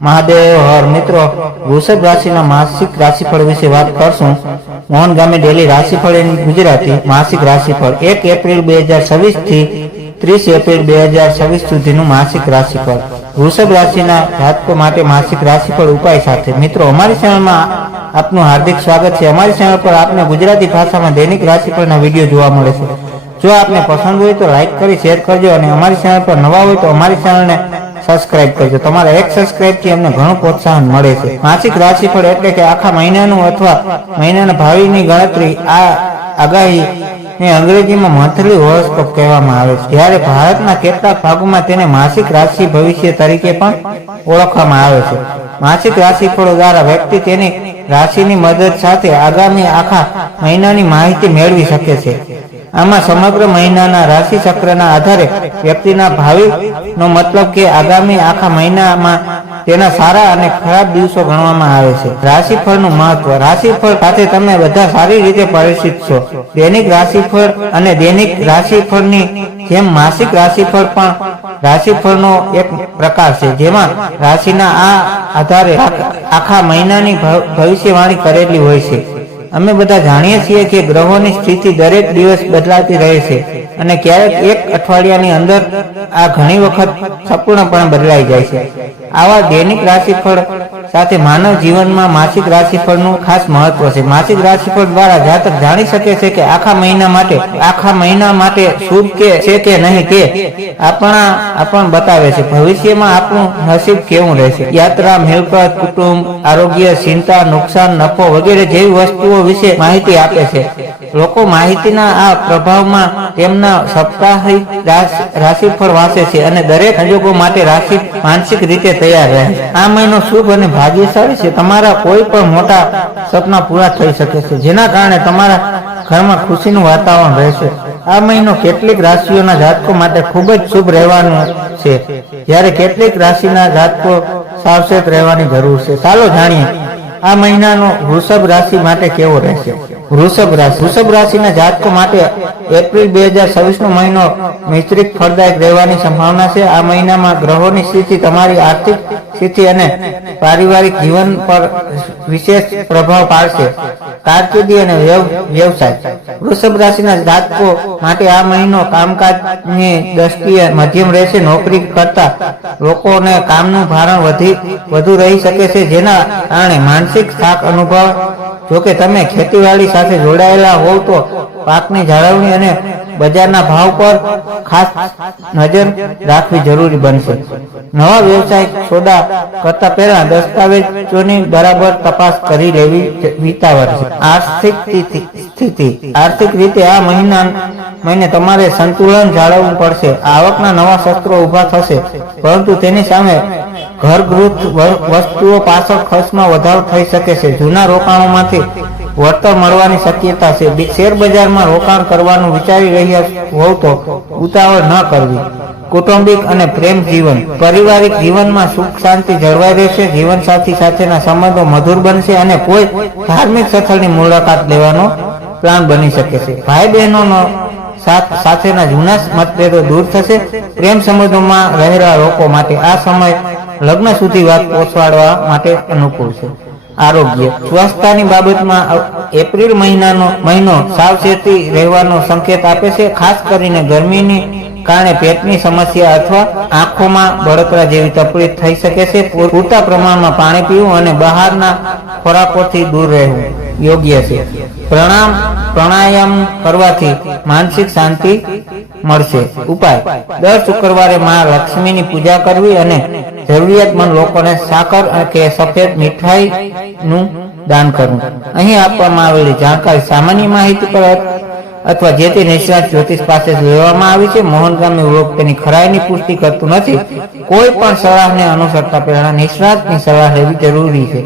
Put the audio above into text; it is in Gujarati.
મહાદેવ હર મિત્રો, વૃષભ રાશિના માસિક રાશિફળ વિશે વાત કરશું. મોહન ગામે ડેલી રાશિફળ એની ગુજરાતી માસિક રાશિફળ 1 એપ્રિલ 2026 થી 30 એપ્રિલ 2026 સુધીનું માસિક રાશિફળ. વૃષભ રાશિના જાતકો માટે માસિક રાશિફળ ઉપાય સાથે. મિત્રો, અમારી ચેનલમાં આપનું હાર્દિક સ્વાગત છે. અમારી ચેનલ પર આપને ગુજરાતી ભાષામાં દૈનિક રાશિફળના વિડીયો જોવા મળે છે. જો આપને પસંદ હોય તો લાઈક કરી શેર કરજો અને અમારી ચેનલ પર નવા હોય તો અમારી ચેનલને સબસ્ક્રાઇબ કરજો. તમારા એક સબસ્ક્રાઇબ થી અમને ઘણું પ્રોત્સાહન મળે છે. માસિક રાશિફળ એટલે કે આખા મહિનાનું અથવા મહિનાના ભાવિની ગણતરી. આ આગાહી ને અંગ્રેજીમાં મંથલી હોરોસ્કોપ કહેવામાં આવે છે. જ્યારે ભારતના કેટલાક ભાગોમાં તેને માસિક રાશિ ભવિષ્ય તરીકે પણ ઓળખવામાં આવે છે. માસિક રાશિફળો દ્વારા વ્યક્તિ તેની રાશિની મદદ સાથે આગામી આખા મહિનાની માહિતી મેળવી શકે છે. આમાં સમગ્ર મહિનાના રાશિ ચક્રના આધારે વ્યક્તિના ભાવિનો મતલબ કે આગામી આખા મહિનામાં તેના સારા અને ખરાબ દિવસો ગણવામાં આવે છે. રાશિફળનું મહત્વ. રાશિફળ સાથે તમે બધા સારી રીતે પરિચિત છો. દૈનિક રાશિફળ અને દૈનિક રાશિફળની જેમ માસિક રાશિફળ પણ રાશિફળનો એક પ્રકાર છે, જેમાં રાશિના આ આધારે આખા મહિનાની ભવિષ્યવાણી કરેલી હોય છે. અમે બધા જાણીએ છીએ કે ગ્રહોની સ્થિતિ દરેક દિવસ બદલાતી રહે છે અને ક્યારેક એક અઠવાડિયાની અંદર આ ઘણી વખત સંપૂર્ણપણે બદલાઈ જાય છે. આવા દૈનિક રાશિફળ સાથે માનવ જીવનમાં માસિક રાશિફળનું ખાસ મહત્વ છે. માસિક રાશિફળ દ્વારા જાતક જાણી શકે છે કે આખા મહિના માટે શુભ છે કે નહીં તે આપણ બતાવે છે. ભવિષ્યમાં આપણું નસીબ કેવું રહેશે. યાત્રા, મિલકત, કુટુંબ, આરોગ્ય, ચિંતા, નુકસાન, નફો વગેરે જેવી વસ્તુઓ વિશે માહિતી આપે છે. લોકો માહિતીના આ પ્રભાવમાં તેમના સાપ્તાહિક રાશિફળ વાંચે છે અને દરેક સંજોગો માટે માનસિક રીતે તૈયાર રહે છે. આ મહિનો શુભ અને ભાગ્યશાળી છે. તમારા કોઈ પણ મોટા સપના પૂરા થઈ શકે છે, જેના કારણે તમારા ઘરમાં ખુશીનું વાતાવરણ રહેશે. આ મહિનો કેટલીક રાશિઓના જાતકો માટે ખૂબ જ શુભ રહેવાનું છે, જ્યારે કેટલીક રાશિના જાતકો સાવચેત રહેવાની જરૂર છે. ચાલો જાણીએ આ મહિનાનો વૃષભ રાશિ માટે કેવો રહેશે. વૃષભ રાશિના જાતકો માટે એપ્રિલ 2026 નો મહિનો મિશ્રિત ફળદાયક રહેવાની સંભાવના છે. આ મહિનામાં ગ્રહોની સ્થિતિ તમારી આર્થિક સ્થિતિ અને પારિવારિક જીવન પર વિશેષ પ્રભાવ પાડશે. કારકિર્દી અને વ્યવસાય. વૃષભ રાશિના જાતકો માટે આ મહિનો કામકાજની દ્રષ્ટિએ મધ્યમ રહેશે. નોકરી કરતા લોકોને કામનું ભારણ વધુ રહી શકે છે, જેના કારણે માનસિક થાક અનુભવ. જોકે તમે ખેતીવાડી સાથે જોડાયેલા હોવ તો પાકની જાળવણી અને બજારના ભાવ પર ખાસ નજર રાખવી જરૂરી બનશે. નવા વ્યવસાયિક સોદા કરતા પહેલા દસ્તાવેજોની બરાબર તપાસ કરી લેવી વિતાવર છે. આર્થિક સ્થિતિ. આર્થિક રીતે આ મહિને તમારે સંતુલન જાળવવું પડશે. આવકના નવા શસ્ત્રો ઉભા થશે, પરંતુ તેની સામે ઘરગૃહ વસ્તુઓ પાછળ ખર્ચમાં વધારો થઈ શકે છે. જૂના રોકાણોમાંથી વળતર મળવાની શક્યતા છે. શેર બજારમાં રોકાણ કરવાનું વિચારી રહ્યા હોવ તો ઉતાવળ ન કરવી. કૌટુંબિક અને પ્રેમ જીવન. પારિવારિક જીવનમાં સુખ શાંતિ જળવાઈ રહેશે. જીવનસાથી સાથેના સંબંધો મધુર બનશે અને કોઈ ધાર્મિક સ્થળની મુલાકાત લેવાનો પ્લાન બની શકે છે. ભાઈ બહેનોનો સાથેના જૂના મતભેદો દૂર થશે. પ્રેમ સંબંધોમાં રહેલા લોકો માટે આ સમય લગ્ન સુધી વાત પહોંચાડવા માટે અનુકૂળ છે. આરોગ્ય. સ્વાસ્થ્યની બાબતમાં એપ્રિલ મહિનો સાવચેતી રહેવાનો સંકેત આપે છે. ખાસ કરીને ગરમીની કારણે પેટની સમસ્યા અથવા આંખોમાં બળતરા જેવી તકલીફ થઈ શકે છે. પૂરતા પ્રમાણમાં પાણી પીવું અને બહારના ખોરાકોથી દૂર રહેવું યોગ્ય છે. પ્રાણાયામ કરવાથી માનસિક શાંતિ મળશે. ઉપાય. દર શુક્રવારે માં લક્ષ્મીની પૂજા કરવી અને જરૂરિયાતમંદ લોકોને સાકર કે સફેદ મીઠાઈનું દાન કરવું. અહીં આપવામાં આવેલી જાણકારી સામાન્ય માહિતી પર અથવા જે તે નિષ્ણાત જ્યોતિષ પાસે લેવામાં આવી છે. મોહન ગામે વ્લોગ તેની ખરાઈની પુષ્ટિ કરતું નથી. કોઈ પણ સલાહને અનુસરતા પહેલા નિષ્ણાતની સલાહ લેવી જરૂરી છે.